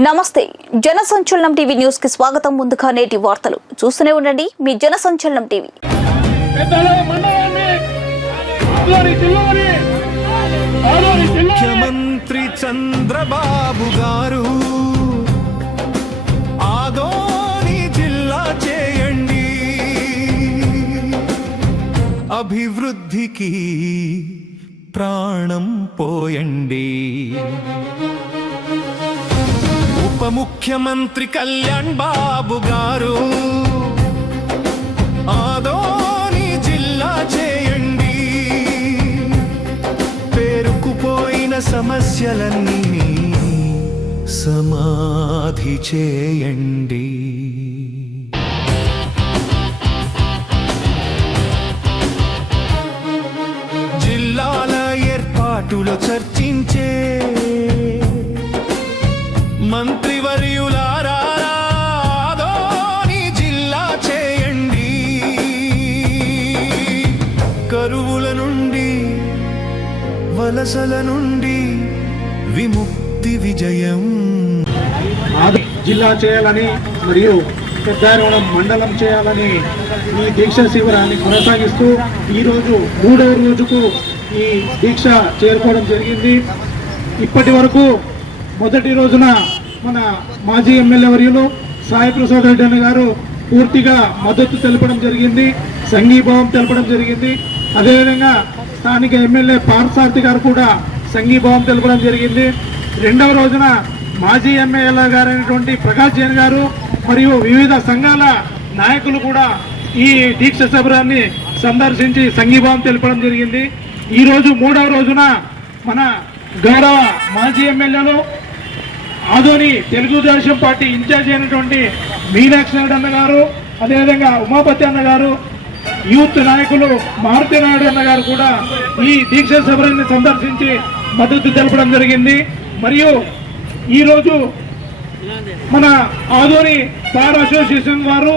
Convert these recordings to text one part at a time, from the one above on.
నమస్తే జన సంచలనం టీవీ న్యూస్కి స్వాగతం. ముందుగా నేటి వార్తలు. చూస్తూనే ఉండండి మీ జన సంచలనం టీవీ ముఖ్యమంత్రి చంద్రబాబు గారు ఆదోని జిల్లా చేయండి. అభివృద్ధికి ప్రాణం పోయండి. ఉప ముఖ్యమంత్రి కళ్యాణ్ బాబు గారు. ఆదోని జిల్లా చేయండి. పేరుకుపోయిన సమస్యలన్నీ సమాధి చేయండి. జిల్లాల ఏర్పాటులో చర్చ ప్రియులారాధోని జిల్లా చేయండి. కరువుల నుండి వలసల నుండి విముక్తి విజయం. జిల్లా చేయాలని మరియు పెద్దారవడం మండలం చేయాలని ఈ దీక్ష శిబిరాన్ని కొనసాగిస్తూ ఈరోజు మూడవ రోజుకు ఈ దీక్ష చేరుకోవడం జరిగింది. ఇప్పటి వరకు మొదటి రోజున మన మాజీ ఎమ్మెల్యే వర్యులు సాయి ప్రసాద్ రెడ్డి అన్న గారు పూర్తిగా మద్దతు తెలపడం జరిగింది సంఘీభావం తెలపడం జరిగింది. అదేవిధంగా స్థానిక ఎమ్మెల్యే పార్థసారథి గారు కూడా సంఘీభావం తెలపడం జరిగింది. రెండవ రోజున మాజీ ఎమ్మెల్యే గారైనటువంటి ప్రకాష్ జైన్ గారు మరియు వివిధ సంఘాల నాయకులు కూడా ఈ దీక్ష శిబిరాన్ని సందర్శించి సంఘీభావం తెలపడం జరిగింది. ఈ రోజు మూడవ రోజున మన గౌరవ మాజీ ఎమ్మెల్యేలు ఆధోని తెలుగుదేశం పార్టీ ఇన్ఛార్జ్ అయినటువంటి మీనాక్షి నాయుడు అన్న గారు అదేవిధంగా ఉమాపతి అన్న గారు యూత్ నాయకులు మారుతి నాయుడు అన్న గారు కూడా ఈ దీక్ష శిబిరాన్ని సందర్శించి మద్దతు తెలపడం జరిగింది. మరియు ఈరోజు మన ఆధోని బార్ అసోసియేషన్ వారు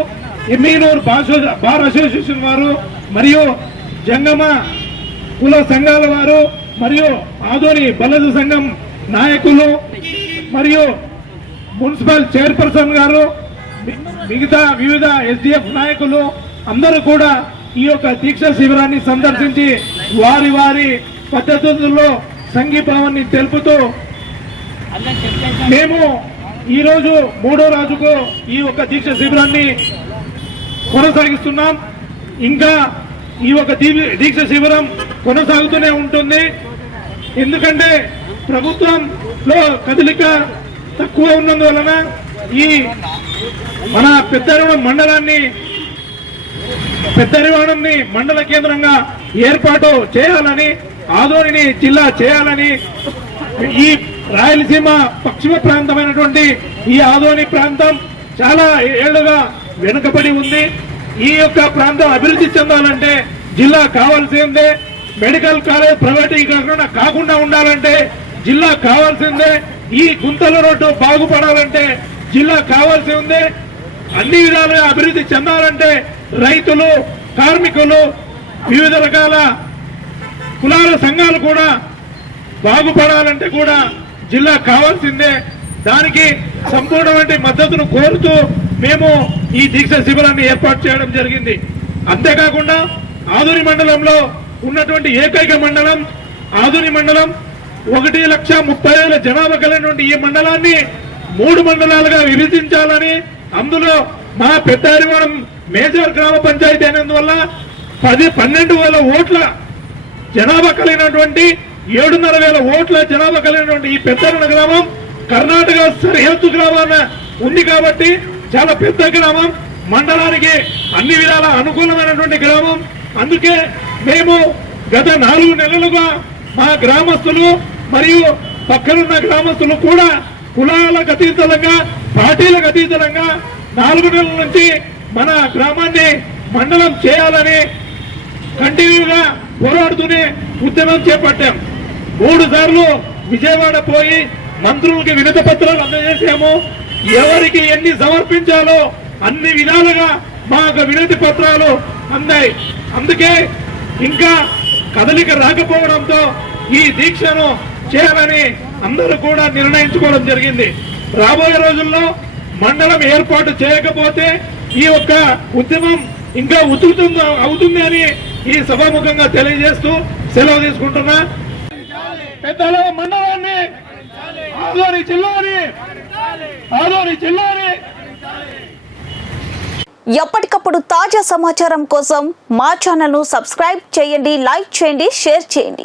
ఎమ్మీనూరు బార్ బార్ అసోసియేషన్ వారు మరియు జంగమ కుల సంఘాల వారు మరియు ఆధోని బలద సంఘం నాయకులు మరియు మున్సిపల్ చైర్పర్సన్ గారు మిగతా వివిధ ఎస్డిఎఫ్ నాయకులు అందరూ కూడా ఈ యొక్క దీక్ష శిబిరాన్ని సందర్శించి వారి వారి పద్ధతుల్లో సంఘీభావాన్ని తెలుపుతూ మేము ఈరోజు మూడో రోజుకు ఈ యొక్క దీక్ష శిబిరాన్ని కొనసాగిస్తున్నాం. ఇంకా ఈ యొక్క దీక్ష శిబిరం కొనసాగుతూనే ఉంటుంది. ఎందుకంటే ప్రభుత్వం లో కదలిక తక్కువ ఉన్నందువలన ఈ మన పెద్దరివణం మండలాన్ని పెద్దరివాణంని మండల కేంద్రంగా ఏర్పాటు చేయాలని ఆదోనిని జిల్లా చేయాలని ఈ రాయలసీమ పశ్చిమ ప్రాంతమైనటువంటి ఈ ఆదోని ప్రాంతం చాలా ఏళ్ళుగా వెనుకబడి ఉంది. ఈ యొక్క ప్రాంతం అభివృద్ధి చెందాలంటే జిల్లా కావాల్సిందే. మెడికల్ కాలేజ్ ప్రైవేటీకరణ కాకుండా ఉండాలంటే జిల్లా కావాల్సిందే ఈ గుంతల రోడ్డు బాగుపడాలంటే జిల్లా కావాల్సి ఉంది అన్ని విధాలుగా అభివృద్ధి చెందాలంటే రైతులు కార్మికులు వివిధ రకాల కులాల సంఘాలు కూడా బాగుపడాలంటే కూడా జిల్లా కావాల్సిందే. దానికి సంపూర్ణమైన మద్దతును కోరుతూ మేము ఈ దీక్ష శిబిరాన్ని ఏర్పాటు చేయడం జరిగింది. అంతేకాకుండా ఆధుని మండలంలో ఉన్నటువంటి ఏకైక మండలం ఆధుని మండలం ఒకటి లక్ష ముప్పై వేల జనాభా కలిగినటువంటి ఈ మండలాన్ని మూడు మండలాలుగా విభజించాలని అందులో మా పెద్దారివారం మేజర్ గ్రామ పంచాయతీ అయినందువల్ల పది పన్నెండు వేల ఓట్ల జనాభా కలిగినటువంటి ఏడున్నర వేల ఓట్ల జనాభా కలిగినటువంటి ఈ పెద్దరణ గ్రామం కర్ణాటక సరిహద్దు గ్రామాన ఉంది కాబట్టి చాలా పెద్ద గ్రామం. మండలానికి అన్ని విధాల అనుకూలమైనటువంటి గ్రామం. అందుకే మేము గత నాలుగు నెలలుగా మా గ్రామస్తులు మరియు పక్కనున్న గ్రామస్తులు కూడా కులాలకు అతీతంగా పార్టీలకు అతీతంగా నాలుగు నెలల నుంచి మన గ్రామాన్ని మండలం చేయాలని కంటిన్యూగా పోరాడుతూనే ఉద్యమం చేపట్టాం. మూడు సార్లు విజయవాడ పోయి మంత్రులకి వినత పత్రాలు అందజేసాము ఎవరికి ఎన్ని సమర్పించాలో అన్ని విధాలుగా మాకు వినతి పత్రాలు అందాయి. అందుకే ఇంకా కదలిక రాకపోవడంతో ఈ దీక్షను చేయాలని అందరూ కూడా నిర్ణయించుకోవడం జరిగింది. రాబోయే రోజుల్లో మండలం ఏర్పాటు చేయకపోతే ఈ యొక్క ఉద్యమం ఇంకా ఉతుకుతుంది అవుతుంది అని ఈ సభాముఖంగా తెలియజేస్తూ సెలవు తీసుకుంటున్నా. పెద్దల మండలాన్ని ఆదోని జిల్లాని ఆదోని జిల్లాని. ఎప్పటికప్పుడు తాజా సమాచారం కోసం మా ఛానల్ను సబ్స్క్రైబ్ చేయండి లైక్ చేయండి షేర్ చేయండి.